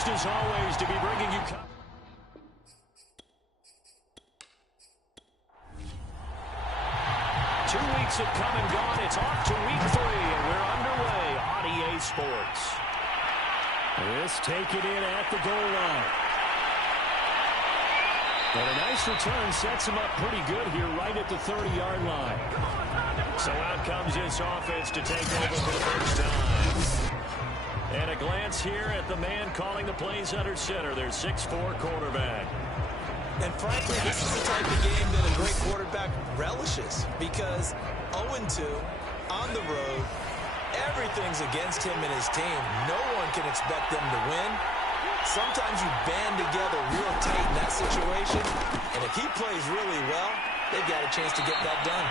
Pleased as always to be bringing you. 2 weeks have come and gone. It's off to week 3, and we're underway on EA Sports. This take it in at the goal line. And a nice return sets him up pretty good here right at the 30-yard line. So out comes this offense to take over for the first time. And a glance here at the man calling the plays under center, their 6'4" quarterback. And frankly, this is the type of game that a great quarterback relishes because 0-2 on the road, everything's against him and his team. No one can expect them to win. Sometimes you band together real tight in that situation, and if he plays really well, they've got a chance to get that done.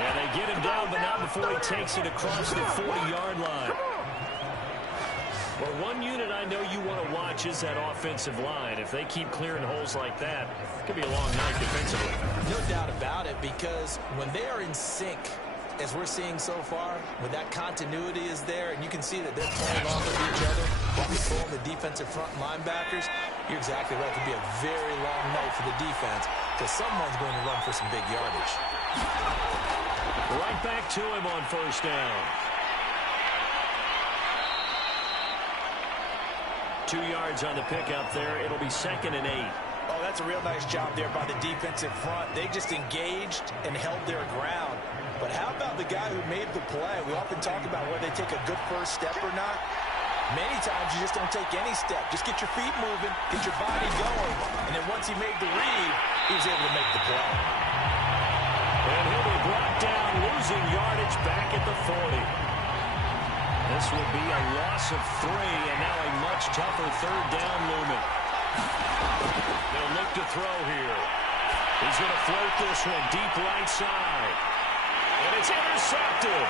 And they get him down, but not before he takes it across the 40-yard line. Well, one unit I know you want to watch is that offensive line. If they keep clearing holes like that, it could be a long night defensively. No doubt about it, because when they are in sync, as we're seeing so far, when that continuity is there, and you can see that they're playing off of each other while controlling the defensive front linebackers, you're exactly right. It could be a very long night for the defense because someone's going to run for some big yardage. Right back to him on first down. 2 yards on the pickup there. It'll be 2nd and 8. Oh, that's a real nice job there by the defensive front. They just engaged and held their ground. But how about the guy who made the play? We often talk about whether they take a good first step or not. Many times you just don't take any step. Just get your feet moving, get your body going. And then once he made the read, he was able to make the play. And he'll be brought down, losing yardage back at the 40. This would be a loss of 3, and now a much tougher 3rd down looming. They'll look to throw here. He's going to float this one deep right side. And it's intercepted.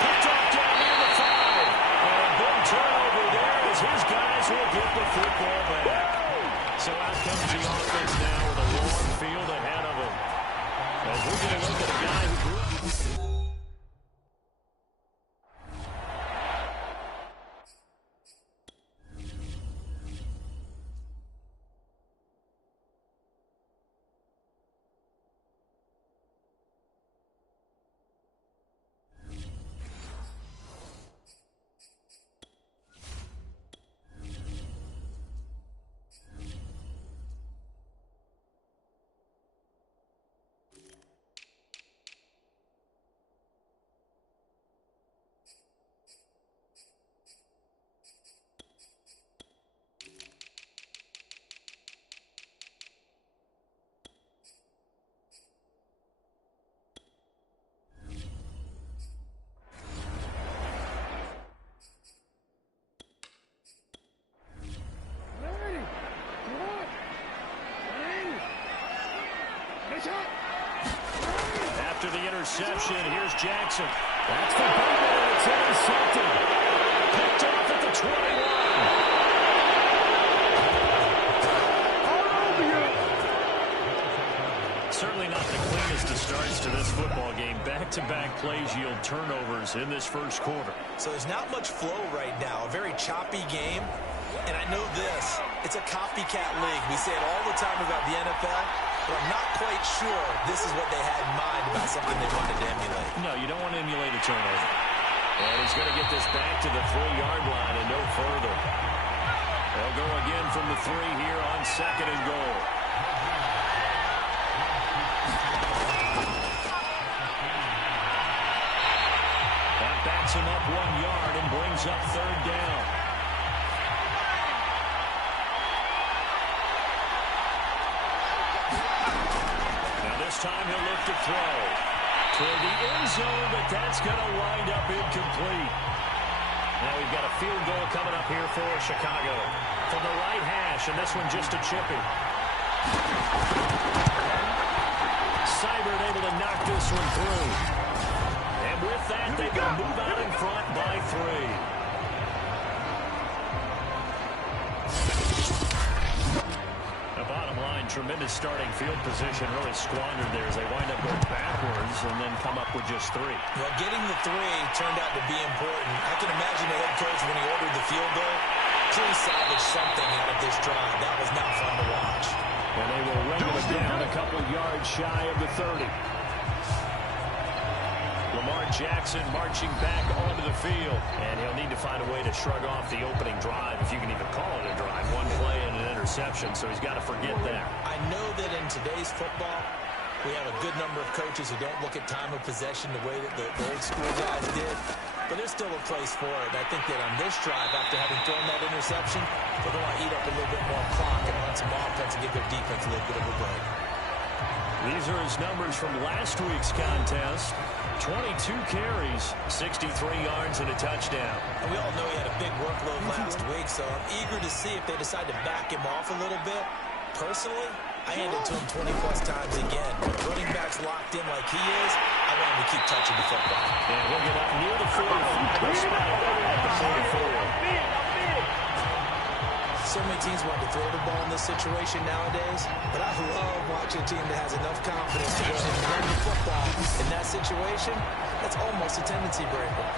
Picked off down near the 5. And a big turnover there as his guys will get the football back. So out comes the offense now with a long field ahead of him. As we're going to look at a guy who grew up. After the interception, here's Jackson. That's the ball. It's intercepted. Picked off at the 21. Certainly not the cleanest of starts to this football game. Back-to-back plays yield turnovers in this first quarter. So there's not much flow right now. A very choppy game. And I know this. It's a copycat league. We say it all the time about the NFL. But I'm not quite sure this is what they had in mind about something they wanted to emulate. No, you don't want to emulate a turnover. And he's going to get this back to the 3-yard line and no further. They'll go again from the 3 here on 2nd and goal. That backs him up 1 yard and brings up 3rd down. This time he'll look to throw toward the end zone, but that's going to wind up incomplete. Now we've got a field goal coming up here for Chicago from the right hash, and this one just a chippy. Seibert able to knock this one through. And with that, they go move out in front by 3. Tremendous starting field position, really squandered there as they wind up going backwards and then come up with just 3. Well, getting the 3 turned out to be important. I can imagine the head coach when he ordered the field goal, Please salvage something out of this drive. That was not fun to watch. And they will wring it down a couple yards shy of the 30. Lamar Jackson marching back onto the field. And he'll need to find a way to shrug off the opening drive, if you can even call it a drive. One play and an interception, so he's got to forget that. I know that in today's football, we have a good number of coaches who don't look at time of possession the way that the old school guys did. But there's still a place for it. I think that on this drive, after having thrown that interception, they're going to eat up a little bit more clock and run some offense and give their defense a little bit of a break. These are his numbers from last week's contest. 22 carries, 63 yards, and a touchdown. And we all know he had a big workload last week, so I'm eager to see if they decide to back him off a little bit. Personally, I hand it to him 20-plus times again. When a running back's locked in like he is, I want him to keep touching the football. And he'll get up near the 45 spot at the 44. So many teams want to throw the ball in this situation nowadays, but I love watching a team that has enough confidence to go ahead and run the football in that situation. That's almost a tendency breaker.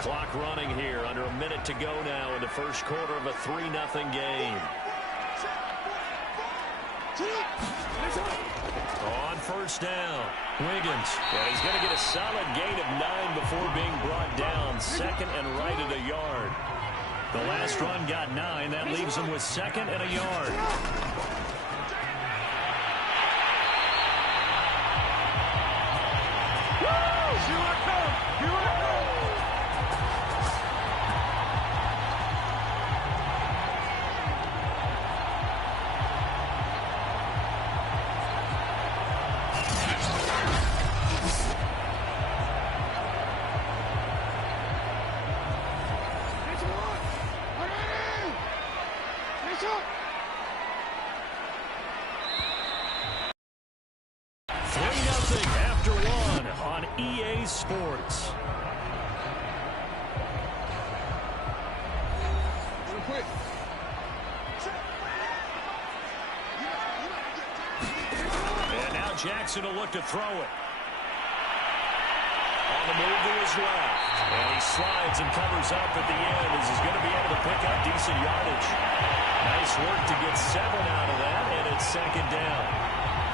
Clock running here, under a minute to go now in the first quarter of a 3-0 game. On first down, Wiggins. Yeah, he's going to get a solid gain of 9 before being brought down. Second and right at a yard. The last run got 9. That leaves him with second and a yard. Sports. And now Jackson will look to throw it. On the move to his left. And he slides and covers up at the end as he's going to be able to pick up decent yardage. Nice work to get 7 out of that, and it's second down.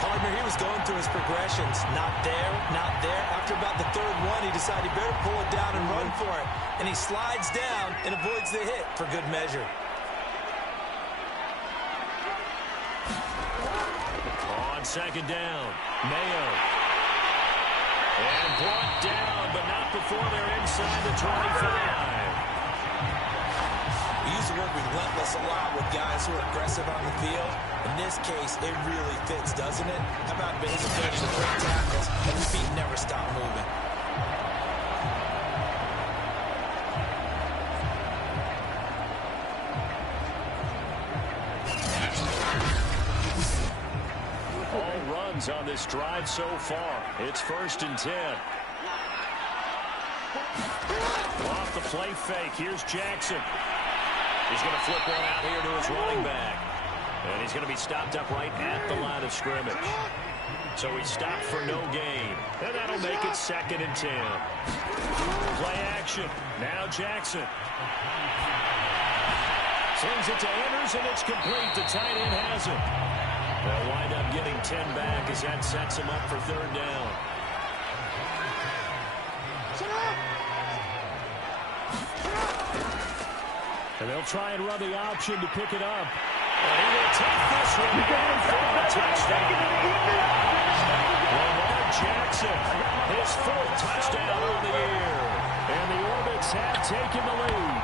Partner, he was going through his progressions. Not there, not there. After about the third one, he decided he better pull it down and run for it. And he slides down and avoids the hit for good measure. On second down, Mayo. And brought down, but not before they're inside the 25. We use the word relentless a lot with guys who are aggressive on the field. In this case, it really fits, doesn't it? How about his ability to break tackles and his feet never stop moving? All runs on this drive so far. It's 1st and 10. Off the play fake. Here's Jackson. He's going to flip one out here to his running back. And he's going to be stopped up right at the line of scrimmage. So he's stopped for no gain. And that'll make it 2nd and 10. Play action. Now Jackson. Sends it to Anders, and it's complete. The tight end has it. They'll wind up getting 10 back as that sets him up for 3rd down. And they'll try and run the option to pick it up. And he will take this one down for a touchdown. Lamar Jackson, his 4th touchdown of the year. And the Orbits have taken the lead.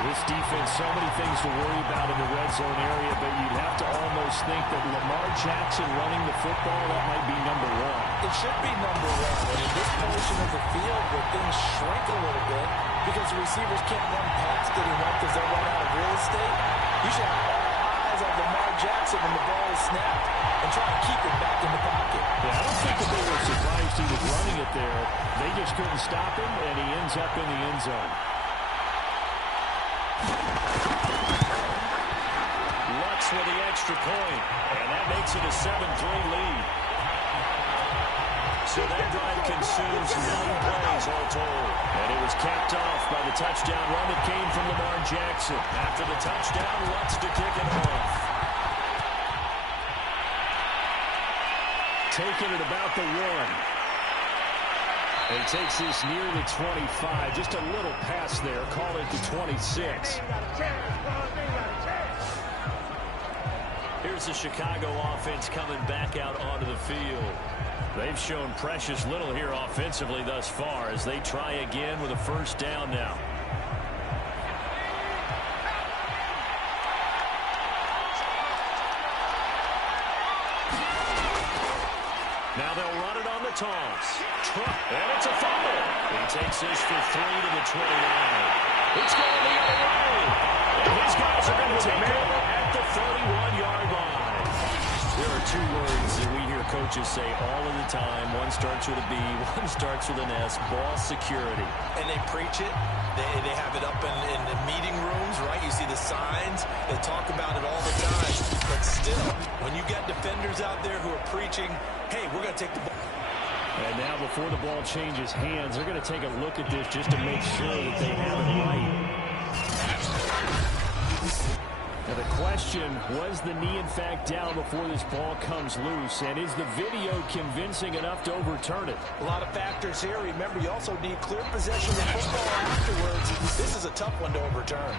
This defense, so many things to worry about in the red zone area, but you'd have to almost think that Lamar Jackson running the football, that might be number 1. It should be number 1. And in this portion of the field where things shrink a little bit because the receivers can't run past it enough because they'll run out of real estate, you should have all eyes on Lamar Jackson when the ball is snapped and try to keep it back in the pocket. Yeah, I don't think that they were surprised he was running it there. They just couldn't stop him, and he ends up in the end zone. Lutz with the extra point, and that makes it a 7-3 lead. So that drive consumes 9 plays all told. And it was capped off by the touchdown run that came from Lamar Jackson. After the touchdown, Lutz to kick it off. Taking it about the 1. And he takes this near the 25. Just a little pass there. Call it the 26. Here's the Chicago offense coming back out onto the field. They've shown precious little here offensively thus far as they try again with a first down now. Now they'll run it on the toss. And it's a fumble. He takes this for 3 to the 29. It's going the other way. And his guys are going to take over at the 31-yard line. There are 2 words that we hear coaches say all of the time. One starts with a B, one starts with an S. Ball security. And they preach it. They have it up in the meeting rooms, right? You see the signs. They talk about it all the time. But still, when you got defenders out there who are preaching, hey, we're going to take the ball. And now before the ball changes hands, they're going to take a look at this just to make sure that they have it right. Now the question, was the knee in fact down before this ball comes loose? And is the video convincing enough to overturn it? A lot of factors here. Remember, you also need clear possession of the football afterwards. This is a tough one to overturn.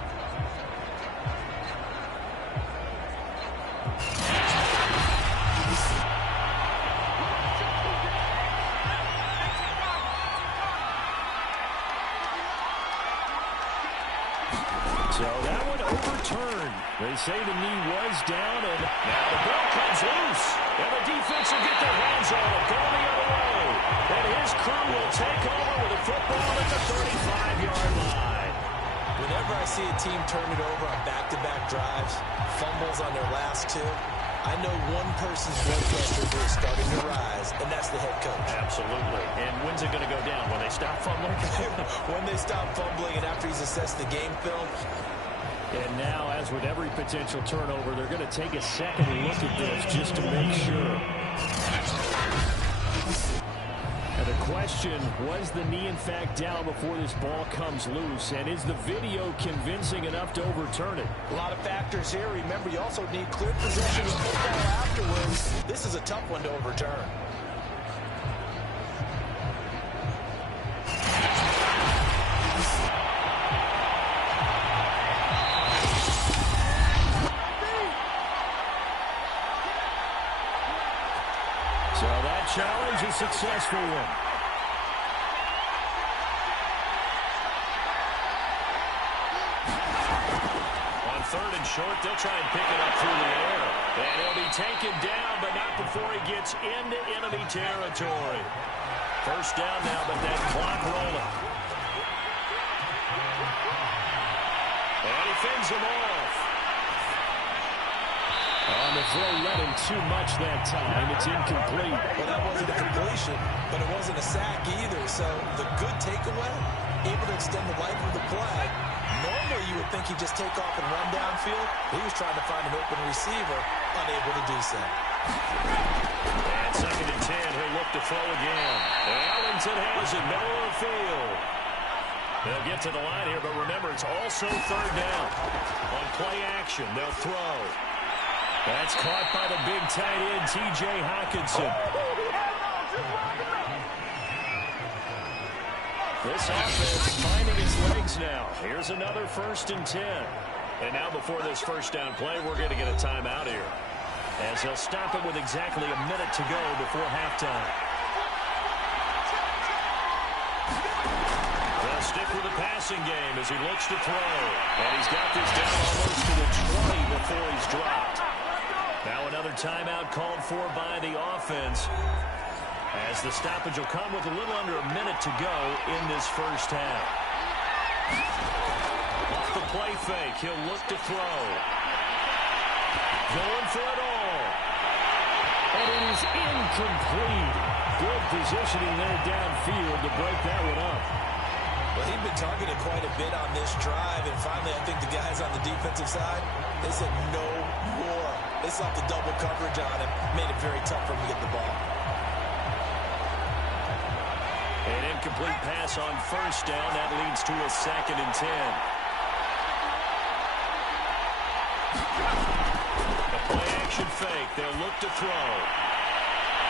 So that one overturned. They say the knee was down, and now the ball comes loose. And the defense will get their hands on it, go the other way. And his crew will take over with a football at the 35-yard line. Whenever I see a team turn it over on back-to-back drives, fumbles on their last 2, I know one person's blood pressure is starting to rise, and that's the head coach. Absolutely. And when's it going to go down? When they stop fumbling? When they stop fumbling and after he's assessed the game film. And now, as with every potential turnover, they're going to take a second look at this just to make sure. And the question, was the knee in fact down before this ball comes loose? And is the video convincing enough to overturn it? A lot of factors here. Remember, you also need clear possession of football afterwards. This is a tough one to overturn. So that challenge is successful one. On 3rd and short, they'll try and pick it up through the air. And he'll be taken down, but not before he gets into enemy territory. First down now, but that clock rolling. And he fends him off. On the throw, led him too much that time. It's incomplete. Well, that wasn't a completion, but it wasn't a sack either. So the good takeaway, able to extend the life of the play. Normally, you would think he'd just take off and run downfield. He was trying to find an open receiver, unable to do so. And 2nd and 10, he'll look to throw again. Ellington has it, middle of the field. They'll get to the line here, but remember, it's also 3rd down. On play action, they'll throw. That's caught by the big tight end, T.J. Hockenson. This offense finding its legs now. Here's another 1st and 10. And now before this first down play, we're going to get a timeout here, as they'll stop it with exactly a minute to go before halftime. They'll stick with the passing game as he looks to throw. And he's got this down almost to the 20 before he's dropped. Now another timeout called for by the offense, as the stoppage will come with a little under a minute to go in this first half. Off the play fake, he'll look to throw. Going for it all. And it is incomplete. Good positioning there downfield to break that one up. Well, he'd been targeted quite a bit on this drive, and finally I think the guys on the defensive side, they said no more. They slapped the double coverage on him, made it very tough for him to get the ball. incomplete pass on first down. That leads to a 2nd and 10. The play-action fake. They'll look to throw.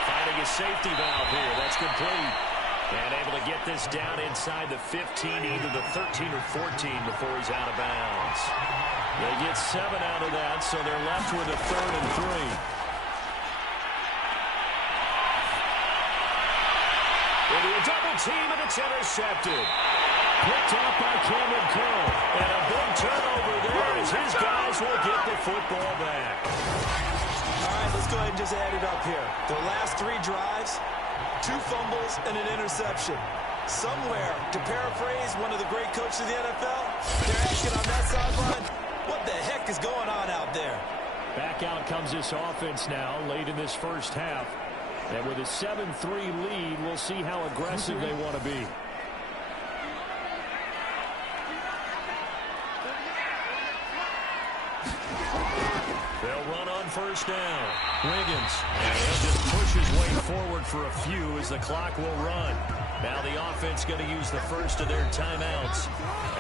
Finding a safety valve here. That's complete. And able to get this down inside the 15, either the 13 or 14 before he's out of bounds. They get 7 out of that, so they're left with a 3rd and 3. It'll be a double team, and it's intercepted. Picked off by Cameron Curl. And a big turnover there as his guys will get the football back. All right, let's go ahead and just add it up here. Their last 3 drives, 2 fumbles and an interception. Somewhere, to paraphrase one of the great coaches of the NFL, they're asking on that sideline, what the heck is going on out there? Back out comes this offense now late in this first half. And with a 7-3 lead, we'll see how aggressive they want to be. They'll run on first down. Wiggins. And he'll just push his way forward for a few as the clock will run. Now the offense going to use the first of their timeouts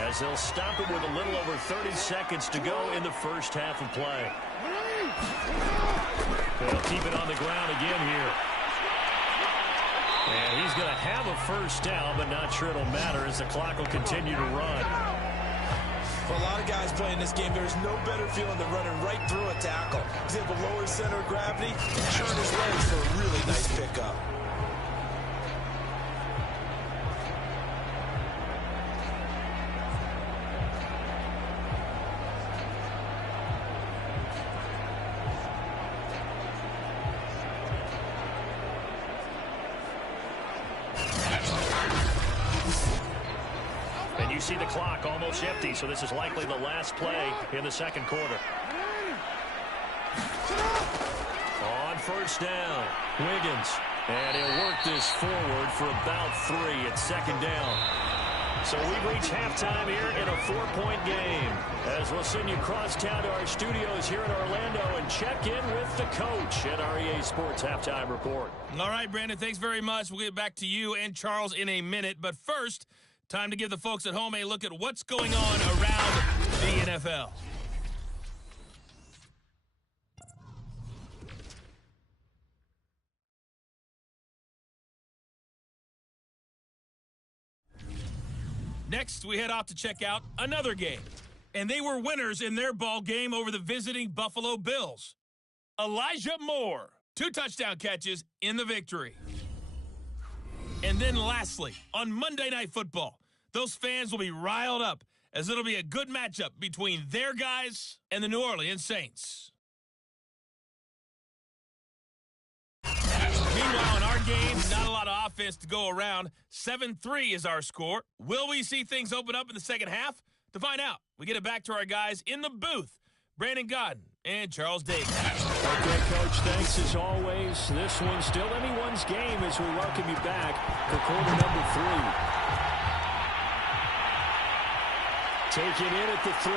as they'll stop it with a little over 30 seconds to go in the first half of play. They'll keep it on the ground again here. And he's going to have a first down, but not sure it'll matter as the clock will continue to run. For a lot of guys playing this game, there's no better feeling than running right through a tackle. He's able to lower his center of gravity and turn his legs for a really nice pickup. See the clock almost empty, so this is likely the last play in the second quarter. On first down, Wiggins. And he'll work this forward for about 3 at second down. So we reach halftime here in a 4-point game. As we'll send you across town to our studios here in Orlando and check in with the coach at our EA Sports Halftime Report. All right, Brandon, thanks very much. We'll get back to you and Charles in a minute. But first, time to give the folks at home a look at what's going on around the NFL. Next, we head off to check out another game. And they were winners in their ball game over the visiting Buffalo Bills. Elijah Moore, 2 touchdown catches in the victory. And then lastly, on Monday Night Football, those fans will be riled up as it'll be a good matchup between their guys and the New Orleans Saints. Meanwhile, in our game, not a lot of offense to go around. 7-3 is our score. Will we see things open up in the second half? To find out, we get it back to our guys in the booth, Brandon Godden and Charles Davis. Okay, Coach, thanks as always. This one's still anyone's game as we welcome you back for quarter number 3. Take it in at the 3.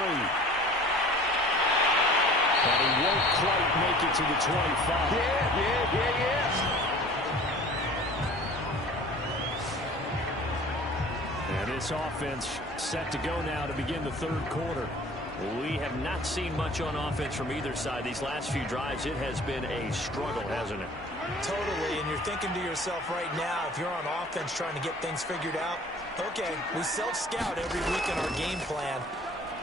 But he won't quite make it to the 25. Yeah. And this offense set to go now to begin the third quarter. We have not seen much on offense from either side. These last few drives, it has been a struggle, hasn't it? Totally, and you're thinking to yourself right now, if you're on offense trying to get things figured out, okay, we self-scout every week in our game plan.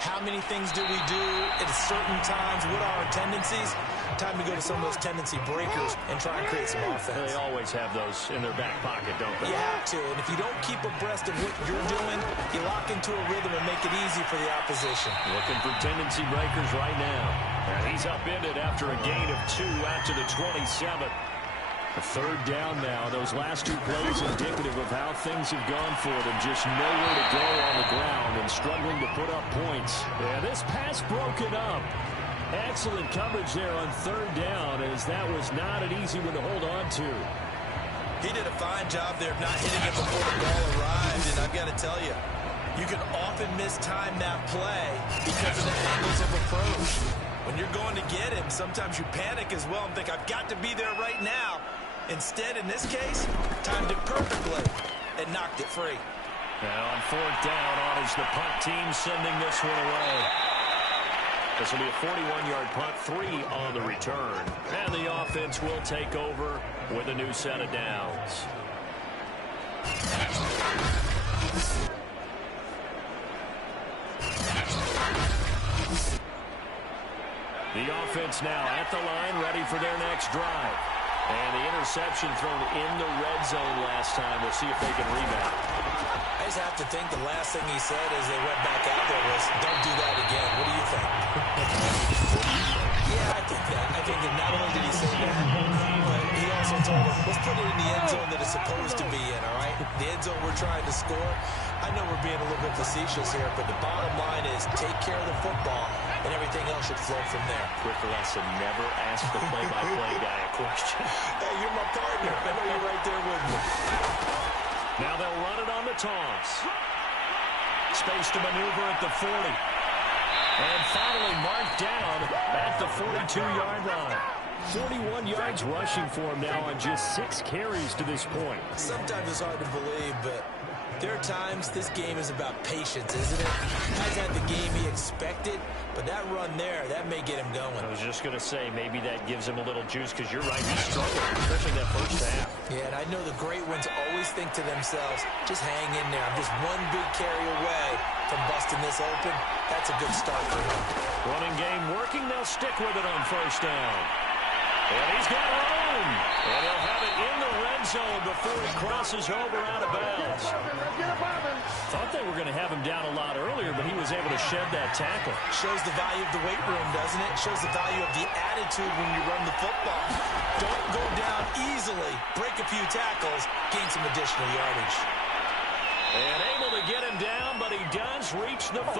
How many things do we do at certain times? What are our tendencies? Time to go to some of those tendency breakers and try and create some offense. They always have those in their back pocket, don't they? You have to, and if you don't keep abreast of what you're doing, you lock into a rhythm and make it easy for the opposition. Looking for tendency breakers right now. And he's upended after a gain of 2 out to the 27. A third down now. Those last 2 plays indicative of how things have gone for them. Just nowhere to go on the ground and struggling to put up points. And this pass broken up. Excellent coverage there on third down, as that was not an easy one to hold on to. He did a fine job there of not hitting it before the ball arrived, and I've got to tell you, you can often mistime that play because of the angles of approach. When you're going to get him, sometimes you panic as well and think, I've got to be there right now. Instead, in this case, timed it perfectly. and knocked it free. Now on 4th down, on is the punt team sending this one away. This will be a 41-yard punt, 3 on the return. And the offense will take over with a new set of downs. The offense now at the line, ready for their next drive. And the interception thrown in the red zone last time. We'll see if they can rebound. I just have to think the last thing he said as they went back out there was, don't do that again. What do you think? Yeah, I think that. I think that not only did he say that, but he also told them, let's put it in the end zone that it's supposed to be in, all right? The end zone we're trying to score. I know we're being a little bit facetious here, but the bottom line is take care of the football, and everything else should flow from there. Quick lesson, never ask the play-by-play guy a question. Hey, you're my partner. I know you're right there with me. Now they'll run it on the toss. Space to maneuver at the 40. And finally marked down at the 42-yard line. 41 yards rushing for him now on just 6 carries to this point. Sometimes it's hard to believe, but there are times this game is about patience, isn't it? Hasn't had the game he expected, but that run there, that may get him going. I was just going to say, maybe that gives him a little juice, because you're right, he struggled, especially that first half. Yeah, and I know the great ones always think to themselves, just hang in there. I'm just one big carry away from busting this open. That's a good start for him. Running game working, they'll stick with it on 1st down. And he's got room. And he'll have it in the red zone before he crosses over out of bounds. Thought they were going to have him down a lot earlier, but he was able to shed that tackle. Shows the value of the weight room, doesn't it? Shows the value of the attitude when you run the football. Don't go down easily. Break a few tackles. Gain some additional yardage. And able to get him down, but he does reach the 5.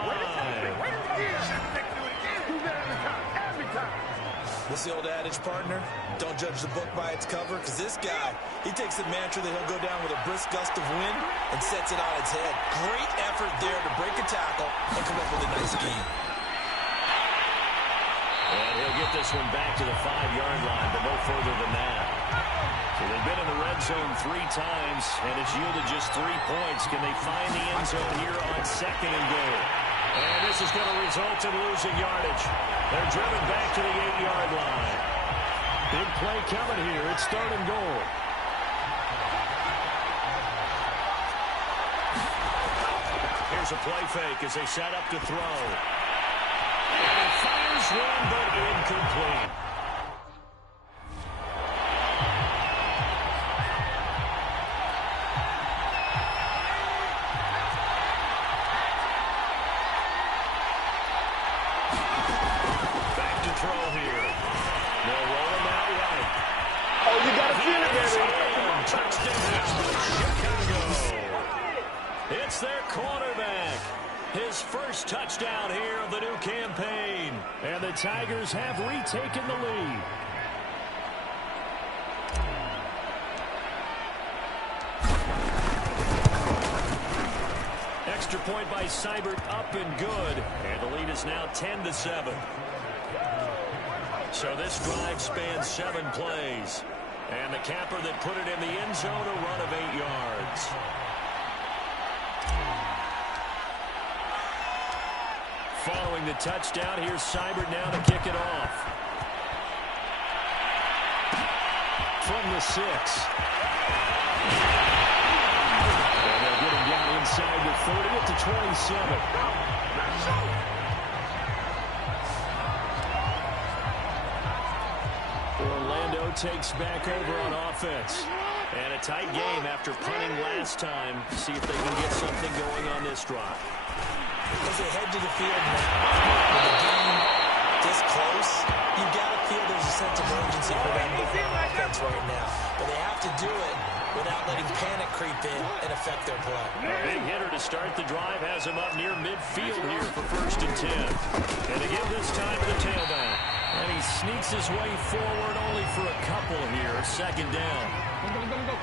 What's the old adage, partner? Don't judge the book by its cover, because this guy, he takes the mantra that he'll go down with a brisk gust of wind and sets it on its head. Great effort there to break a tackle and come up with a nice gain. And he'll get this one back to the 5-yard line, but no further than that. So they've been in the red zone 3 times, and it's yielded just 3 points. Can they find the end zone here on 2nd and goal? And this is going to result in losing yardage. They're driven back to the 8-yard line. Big play coming here. It's 3rd and goal. Here's a play fake as they set up to throw. And he fires one, but incomplete. Touchdown here of the new campaign. And the Tigers have retaken the lead. Extra point by Seibert, up and good. And the lead is now 10-7. So this drive spans 7 plays. And the capper that put it in the end zone, a run of 8 yards. Following the touchdown, here's Seibert now to kick it off. From the 6. And they'll get him down inside the 30 at the 27. Orlando takes back over on offense. And a tight game after punting last time. See if they can get something going on this drive. As they head to the field now, with the game this close, you've got to feel there's a sense of urgency for them to on offense right now. But they have to do it without letting panic creep in and affect their play. A big hitter to start the drive has him up near midfield here for 1st and 10. And to give this time to the tailback. And he sneaks his way forward only for a couple here. 2nd down. Go.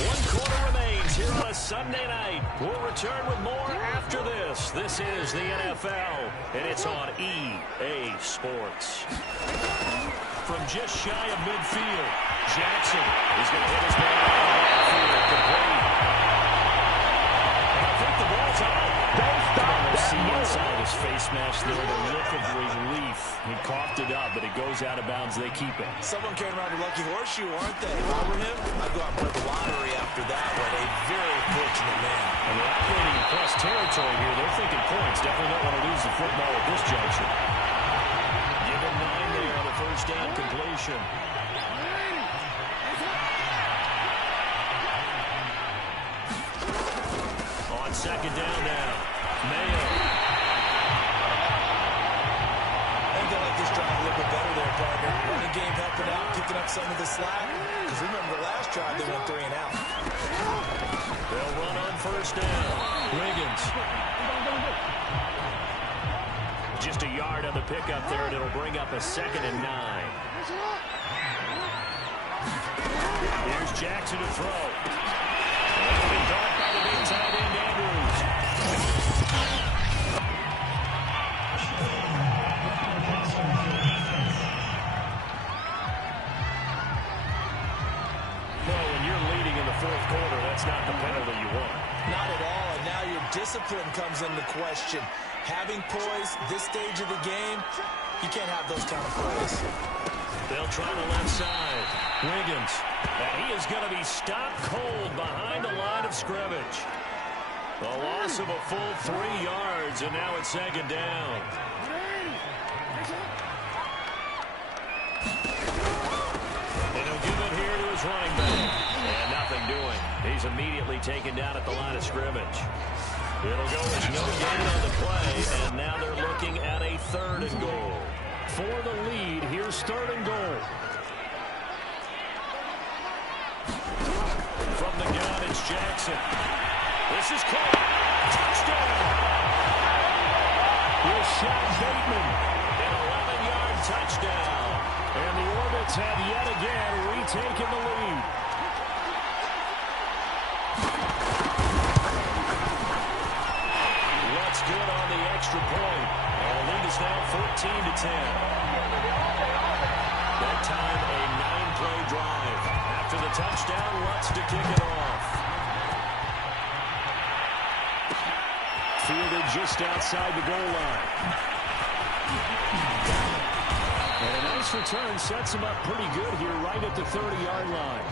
1 quarter remains here on a Sunday night. We'll return with more after this. This is the NFL, and it's on EA Sports. from just shy of midfield. Jackson is going to hit his man out of the backfield. Complete. I think the ball's out. See inside his face mask there, the look of relief. He coughed it up, but it goes out of bounds. They keep it. Someone came around a lucky horseshoe, aren't they? If I were him, I'd go out and play the lottery after that one. A very fortunate man. And they're operating in plus territory here. They're thinking points. Definitely don't want to lose the football at this juncture. Give him 9 there on the first down completion. On second down now. Mayo. I think they like this drive a little bit better there, partner. Running game helping out, picking up some of the slack. Because remember the last drive, they went 3 and out. They'll run on first down. Wiggins. Just a yard on the pickup there, and it'll bring up a 2nd and 9. Here's Jackson to throw. That'll be caught by the big tight end, Andrews. Well, when you're leading in the fourth quarter, that's not the penalty you want. Not at all, and now your discipline comes into question. Having poise this stage of the game, you can't have those kind of plays. They'll try the left side. Wiggins. And he is going to be stopped cold behind the line of scrimmage. The loss of a full 3 yards, and now it's 2nd down. And he'll give it here to his running back. And nothing doing. He's immediately taken down at the line of scrimmage. It'll go as no gain on the play, and now they're looking at a 3rd and goal. For the lead, here's 3rd and goal. From the gun, it's Jackson. This is caught. Touchdown! Rashad Bateman, an 11-yard touchdown. And the Orbits have yet again retaken the lead. What's good on the extra point? And the lead is now 14-10. That time, a 9-play drive. After the touchdown, wants to kick it off. Fielded just outside the goal line. And a nice return sets him up pretty good here right at the 30-yard line.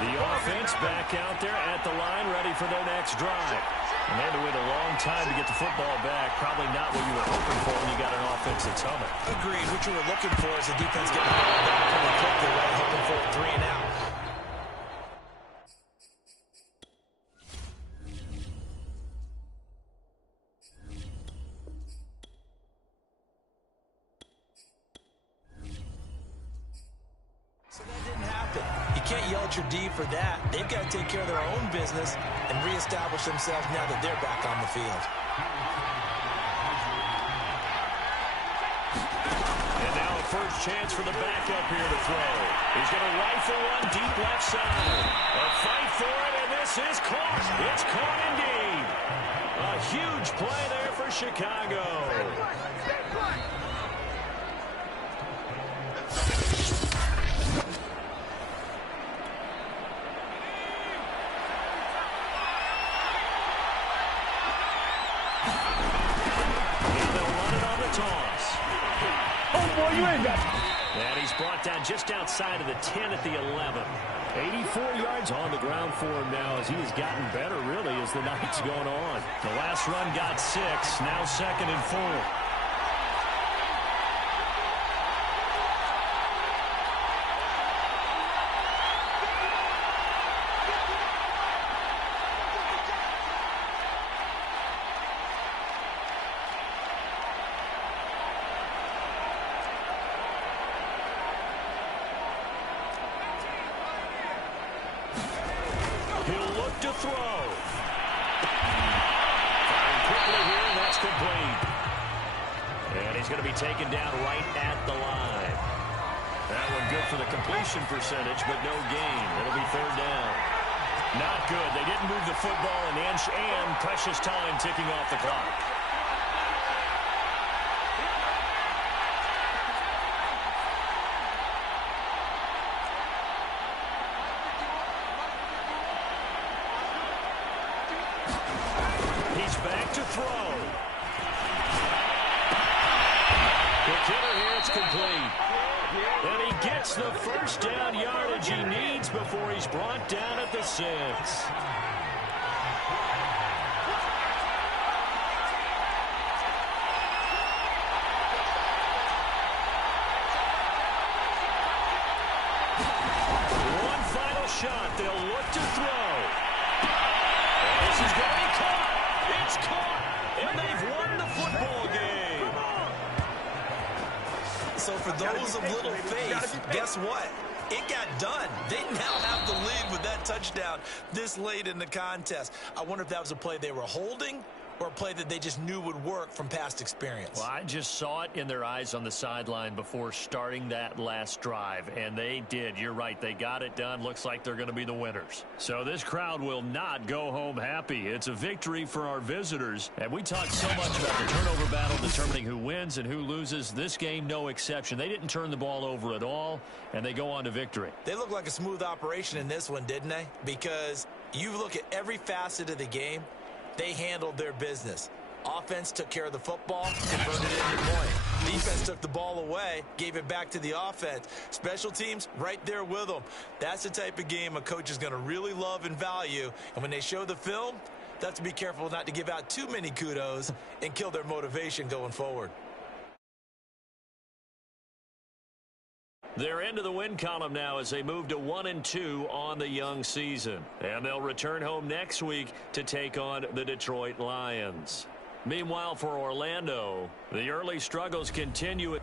The offense back out there at the line, ready for their next drive. And they had to wait a long time to get the football back. Probably not what you were hoping for when you got an offense that's humming. Agreed. What you were looking for is the defense getting the ball back pretty quickly, right? Hoping for a 3 and out. So that didn't happen. You can't yell at your D for that. They've got to take care of their own business and reestablish themselves now that they're back on the field. And now a first chance for the backup here to throw. He's going to rifle one deep left side. A fight for it, and this is caught. It's caught indeed. A huge play there for Chicago. And he's brought down just outside of the 10 at the 11. 84 yards on the ground for him now as he has gotten better, really, as the night's going on. The last run got 6, now 2nd and 4. He'll look to throw. Firing quickly here, and that's complete. And he's going to be taken down right at the line. That one good for the completion percentage, but no gain. It'll be 3rd down. Not good. They didn't move the football an inch, and precious time ticking off the clock. look to throw. The killer here, it's complete. And he gets the first down yardage he needs before he's brought down at the 6. One final shot. They'll look to throw. And this is going to be caught. It's caught. And they've won the football game. So for those of little faith, guess what? It got done. They now have the lead with that touchdown this late in the contest. I wonder if that was a play they were holding or a play that they just knew would work from past experience. Well, I just saw it in their eyes on the sideline before starting that last drive, and they did. You're right. They got it done. Looks like they're going to be the winners. So this crowd will not go home happy. It's a victory for our visitors, and we talked so much about the turnover battle determining who wins and who loses. This game, no exception. They didn't turn the ball over at all, and they go on to victory. They look like a smooth operation in this one, didn't they? Because you look at every facet of the game, they handled their business. Offense took care of the football, converted it into point. Defense took the ball away, gave it back to the offense. Special teams, right there with them. That's the type of game a coach is going to really love and value. And when they show the film, they have to be careful not to give out too many kudos and kill their motivation going forward. They're into the win column now as they move to 1-2 on the young season. And they'll return home next week to take on the Detroit Lions. Meanwhile, for Orlando, the early struggles continue.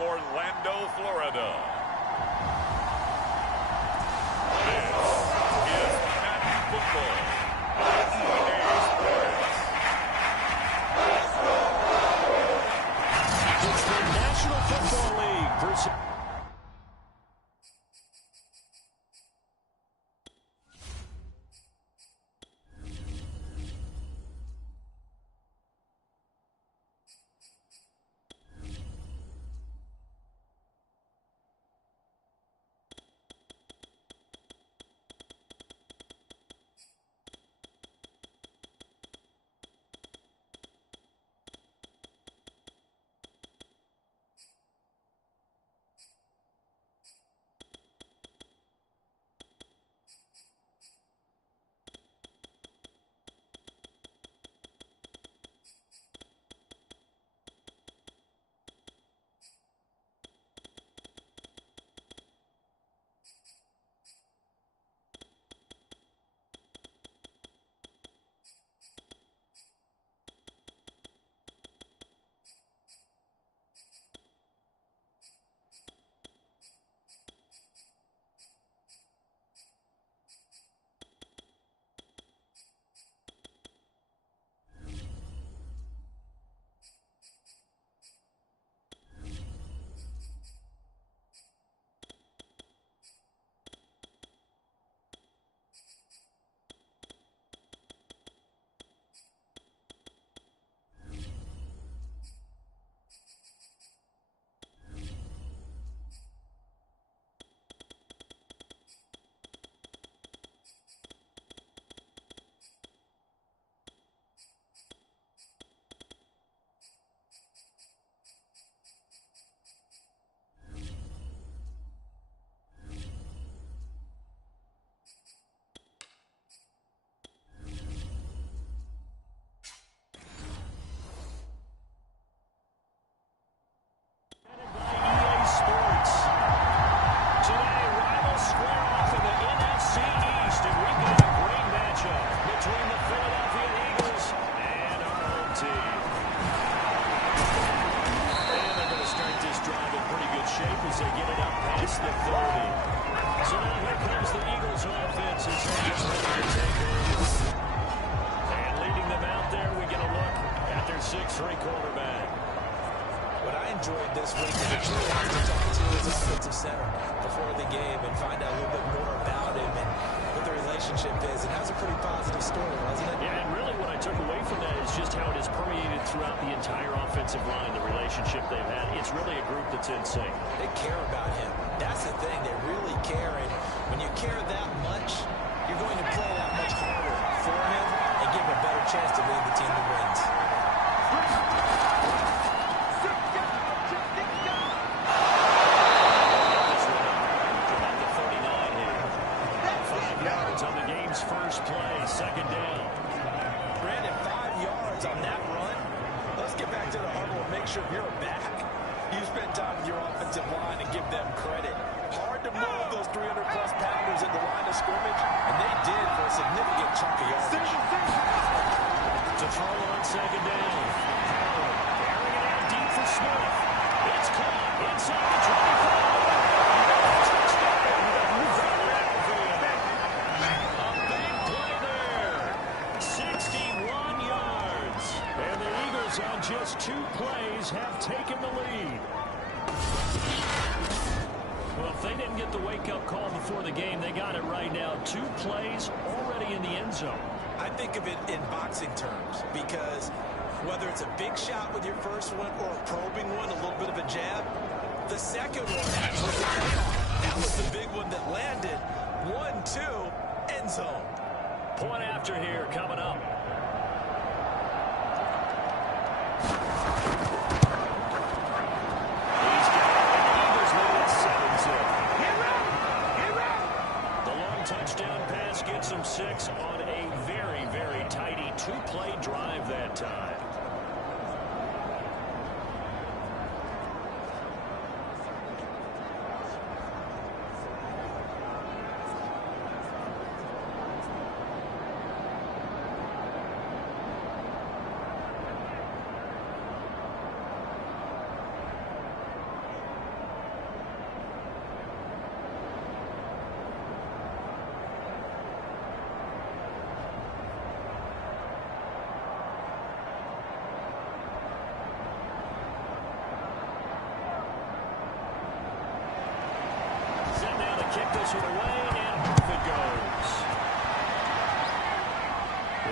Orlando, Florida. This is Madden Football on EA Sports. It's the National Football League versus...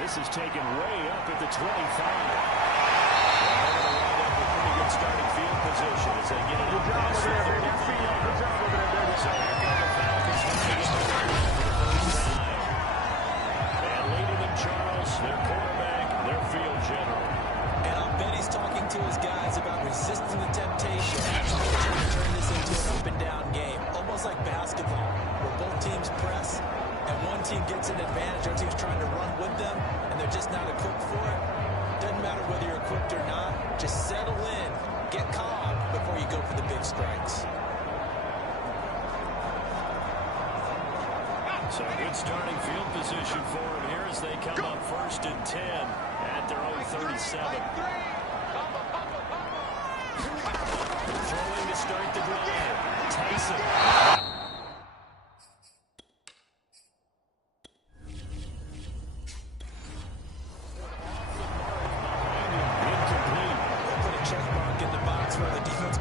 This is taken way up at the 25. They're going to wind up with pretty good starting field position as they get it up past the 35. So here come the Falcons trying to get the ball for the first time. And leading them, Charles, their quarterback, their field general. And I'll bet he's talking to his guys about resisting the temptation to turn this into an up-and-down game, almost like basketball, where both teams press, and one team gets an advantage, the other team's trying to run with them, and they're just not equipped for it. Doesn't matter whether you're equipped or not. Just settle in, get calm before you go for the big strikes. So good starting field position for them here as they come up 1st and 10 at their own 37. Throwing to start the drive. Tyson. Incomplete. They'll put a check mark in the box for the defense.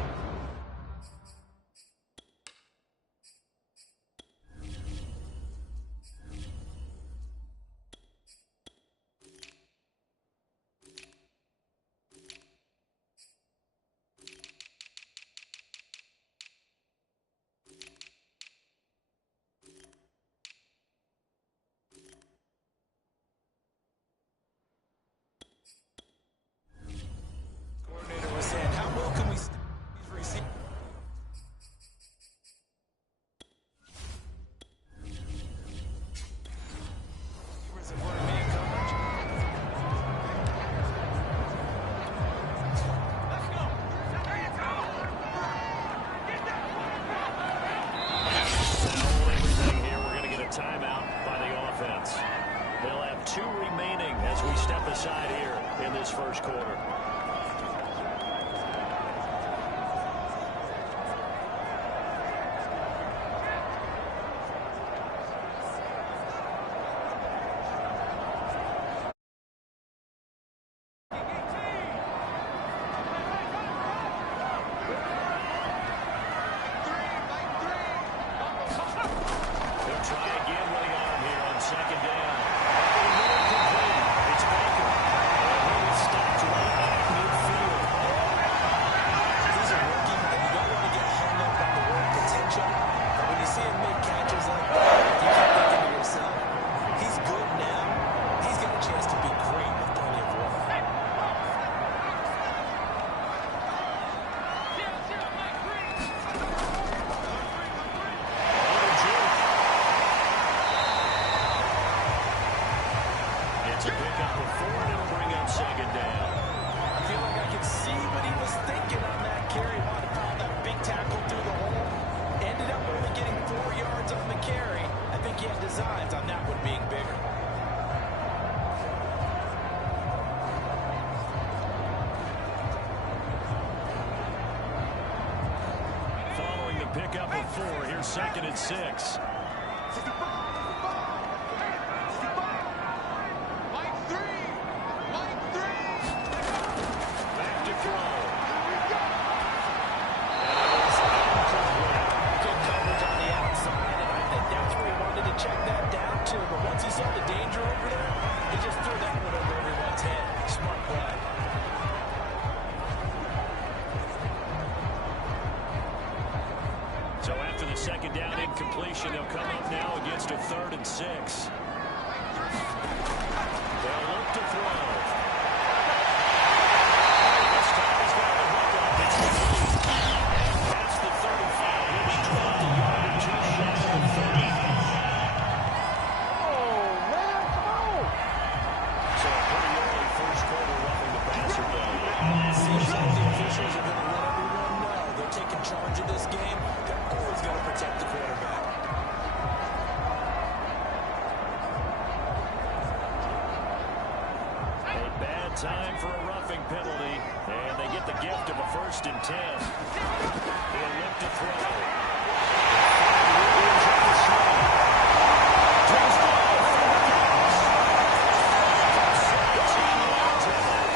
Coordinator was saying, how well can we stop these receivers? If we're in man coverage. Let's go. There you go. Everything here, we're going to get a timeout by the offense. They'll have 2 remaining as we step aside here in this first quarter. They'll try again with the arm here on 2nd down. Incomplete. It's Baker. And he was stopped right at midfield. He's a rookie, and you don't want to get hung up on the word potential. But when you see him make catches like that, you keep thinking to yourself, he's good now. He's got a chance to be great with plenty of work. It's a pickup of 4, and it'll bring up 2nd down. I feel like I can see what he was thinking on that carry. Wanted to follow that big tackle through the hole. Ended up only getting 4 yards on the carry. I think he had designs on that one being bigger. Following the pickup of 4, here's 2nd and 6. Back to throw. Good coverage on the outside, and I think that's where he wanted to check that down too. But once he saw the danger over there, he just threw that one over everyone's head. Smart play. So after the 2nd down incompletion, they'll come up now against a 3rd and 6. They'll look to throw. This time he's got the hook up. It's complete. Past the 35, which dropped a yard or 2 shy of the 30. So a pretty early first quarter roughing the passer play. Seems like the officials are going to let everyone know they're taking charge of this game. They're always going to protect the quarterback. A bad time for a roughing penalty, and they get the gift of a 1st and 10. He'll look to throw. Williams at the snap. Takes the ball from the Cubs. 17 yards left.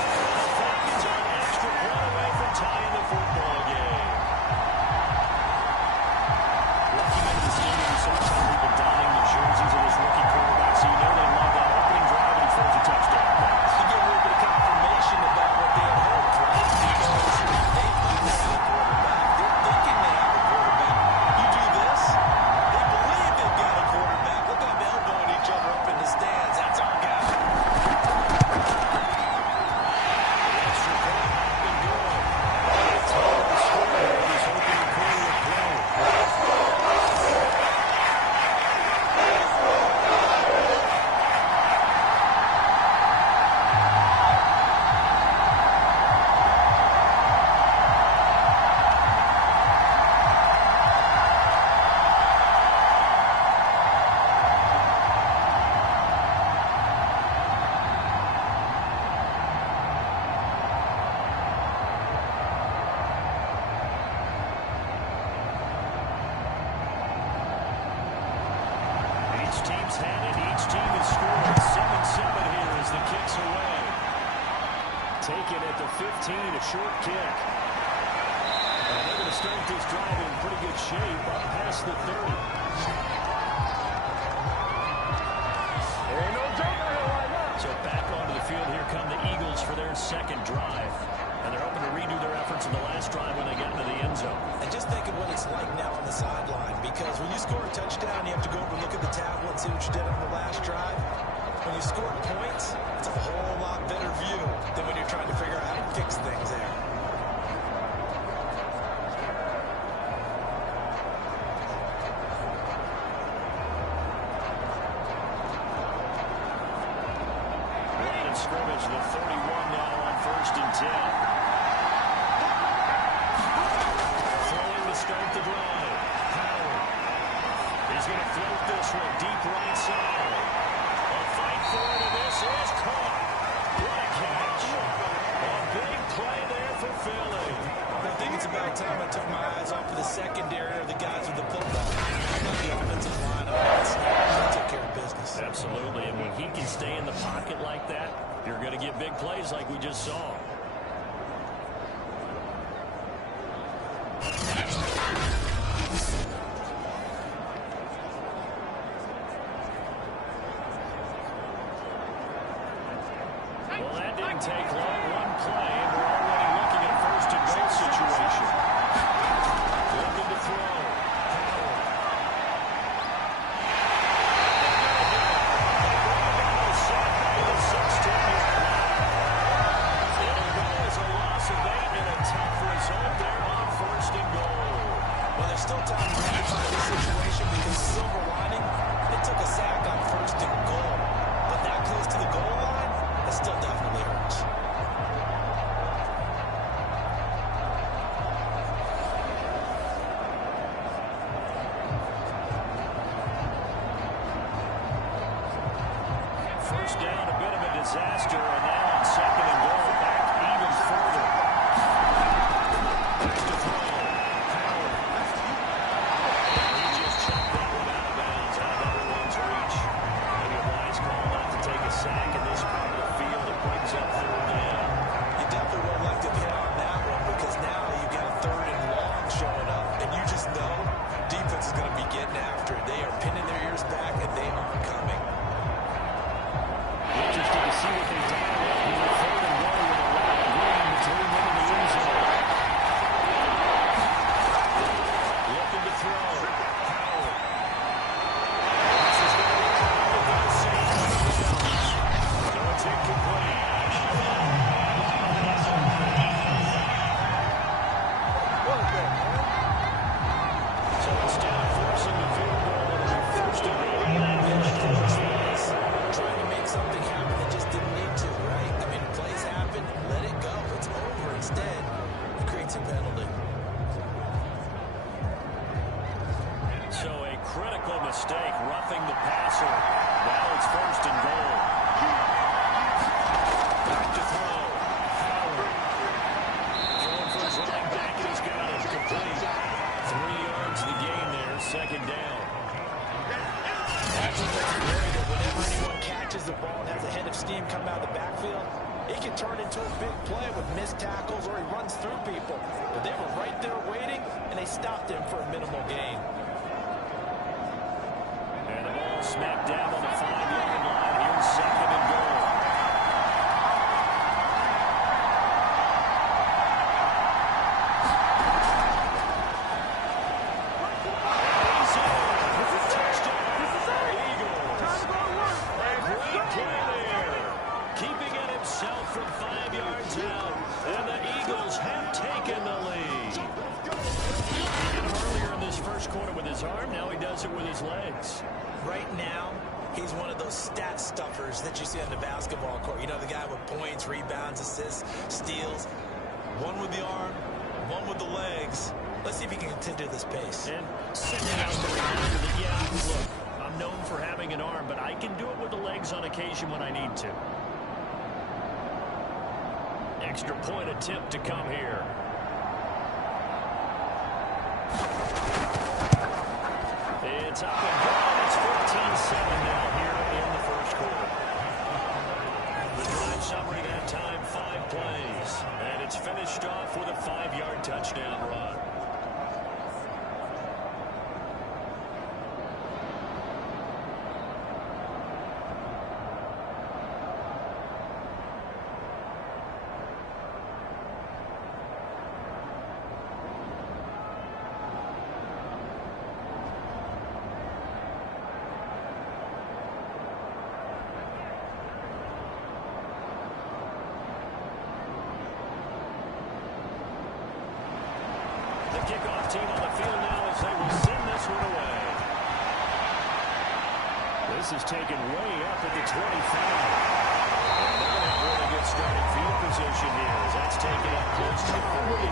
Falcons are an extra point away from tying the football game. Walking into the stadium, you saw some people donning the jerseys of this rookie quarterback, so you know they love that opening drive, and he throws a touchdown. short kick. And they're going to start this drive in pretty good shape up past the 30. Ain't no joker here right now. So back onto the field, here come the Eagles for their second drive. And they're hoping to redo their efforts in the last drive when they got into the end zone. And just think of what it's like now on the sideline, because when you score a touchdown, you have to go over and look at the tablet and see what you did on the last drive. When you score points, it's a whole lot better view than when you're trying to figure out how to fix things there. Scrimmage, the 31 now on 1st and 10. Throwing to start the drive. Howard. He's going to float this one deep right side. A fight for it, and this is caught. What a catch. A big play there for Philly. I think it's about time I took my eyes off of the secondary of the guys with the football. I got the offensive line up. They took care of business. Absolutely, and when he can stay in the pocket like that, you're going to get big plays like we just saw. Well, that didn't take long. One play, and we're already looking at a 1st and goal situation. Looking to throw. Still time to rectify this situation because silver lining, they took a sack on 1st and goal. But that close to the goal line, that still definitely hurts. First down, a bit of a disaster, and now on 2nd and goal, back even further. Back to throw. Sack in this part of the field. It brings up 3rd down. You definitely would like to hit on that one because now you got 3rd and long showing up, and you just know defense is going to be getting after it. They are pinning their ears back, and they are coming. Interesting to see what they do. 3rd and goal with a lot of room between them and the end zone. Looking to throw. Howard. This is going to be it's incomplete. So instead of forcing the field goal, it'll be 1st and goal. Trying to make something happen that just didn't need to, right? I mean, plays happen, let it go. It's over. Instead, it creates a penalty. So a critical mistake, roughing the passer. Now it's 1st and goal. Back to throw. Howard. Throwing for his running back, and he's got it. Complete. 3 yards the gain there. 2nd down. That's worried that whenever anyone catches the ball and has a head of steam come out of the backfield, it can turn into a big play with missed tackles or he runs through people. But they were right there waiting, and they stopped him for a minimal gain. And the ball smacked down on the 5-yard line. Here's 2nd and goal. From 5 yards out, and the Eagles have taken the lead. He did it earlier in this 1st quarter with his arm. Now he does it with his legs. Right now, he's one of those stat stuffers that you see on the basketball court. You know, the guy with points, rebounds, assists, steals. One with the arm, one with the legs. Let's see if he can continue this pace. And sending out the reminder that, yeah, look, I'm known for having an arm, but I can do it with the legs on occasion when I need to. Extra point attempt to come here. It's up and going. It's 14-7 now here in the 1st quarter. The drive summary that time, 5 plays. And it's finished kickoff team on the field now as they will send this one away. This is taken way up at the 25. And now they really get starting field position here as that's taken up close to the 40.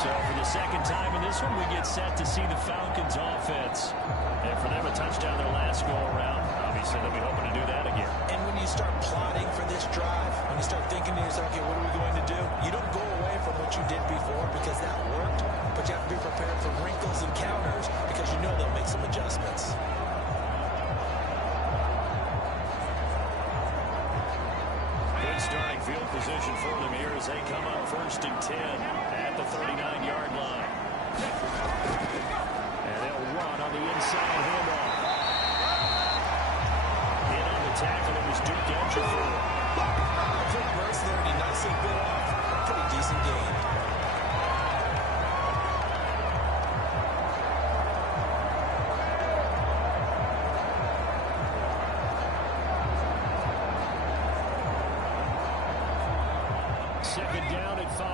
So for the second time in this one, we get set to see the Falcons offense. And for them, a touchdown their last go-around. Obviously, they'll be hoping to do that again. And when you start plotting for this drive, when you start thinking to yourself, okay, what are we going to do? You don't go away from what you did before because that worked, but you have to be prepared for wrinkles and counters because you know they'll make some adjustments. Good starting field position for them here as they come up 1st and 10 at the 39-yard line. And they'll run on the inside handoff. In on the tackle, it was Duke Ejiofor. Quick burst there, and he nicely bit off. Pretty decent game. Second down at 5.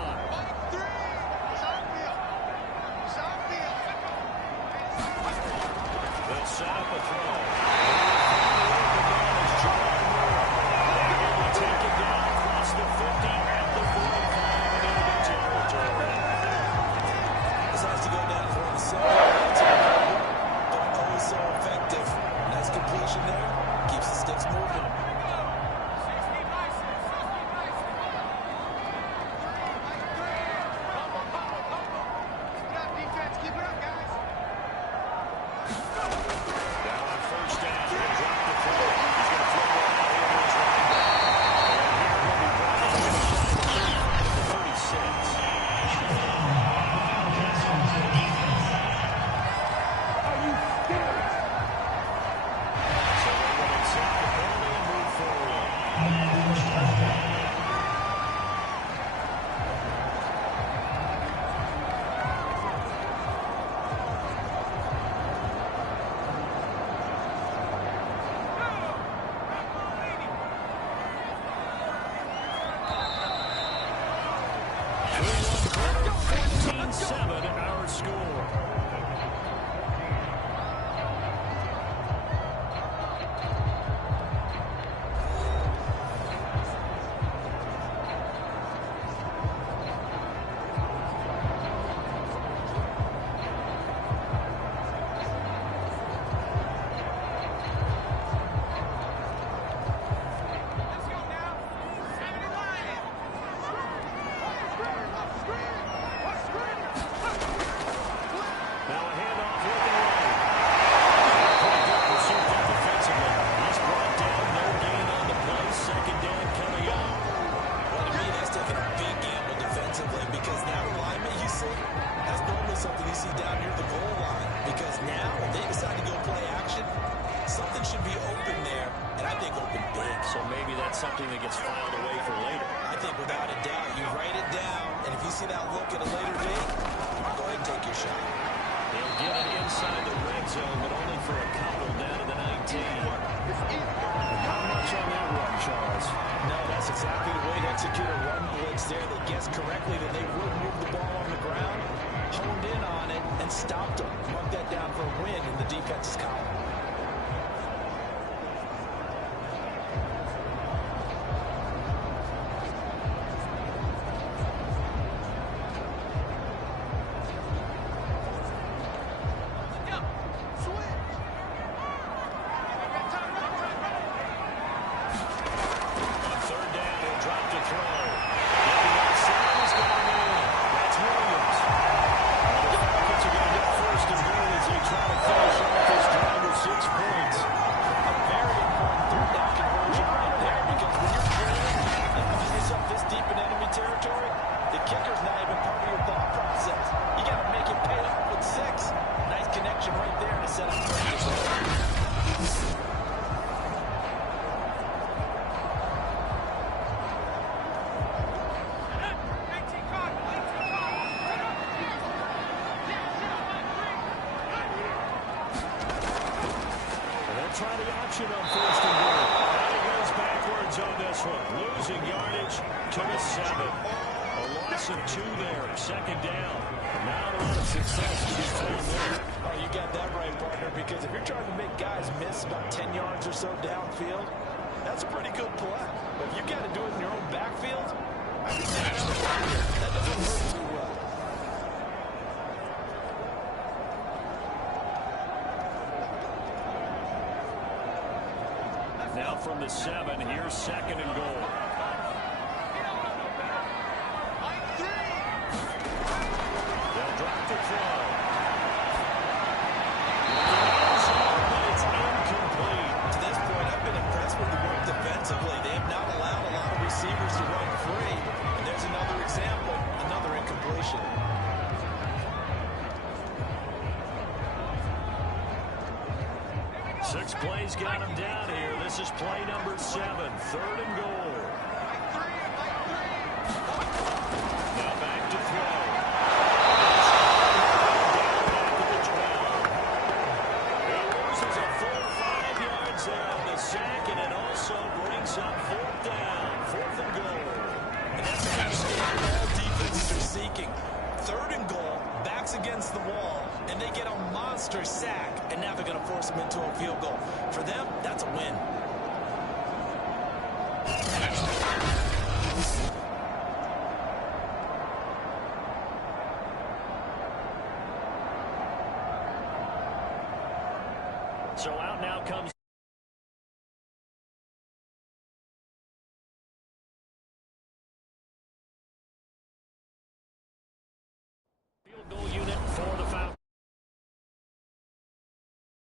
They'll set up a throw. They'll take it down across the 50 at the 45 and into territory. This has to go down for the simple, but always so effective. Nice completion there. Keeps the sticks moving. Something that gets filed away for later. I think without a doubt, you write it down, and if you see that look at a later date, go ahead and take your shot. They'll get it inside the red zone, but only for a couple down to the 19. Not much on that run, Charles. No, that's exactly the way to execute a run blitz there. They guessed correctly that they would move the ball on the ground, honed in on it, and stopped them. Mark that down for a win in the defense's column. Try the option on 1st and goal. And he goes backwards on this one. Losing yardage to the 7. A loss of 2 there. Second down. Not a lot of success to be found there. Oh, you got that right, partner, because if you're trying to make guys miss about 10 yards or so downfield, that's a pretty good play. But if you got to do it in your own backfield, I can see that doesn't work too well. Now from the 7, here's second and goal. They'll drop to throw. But it's incomplete. To this point, I've been impressed with the work defensively. They have not allowed a lot of receivers to run free. And there's another example, another incompletion. Six plays got him down here. This is play number 7, third and goal. Now back to throw. Down back to the 12. He loses a full 5 yards there on the sack, and it also brings up fourth down, fourth and goal. And that's the kind of standard all defenses are seeking. Third and goal, backs against the wall, and they get a monster sack, and now they're going to force them into a field goal. For them, that's a win. So out now comes field goal unit for the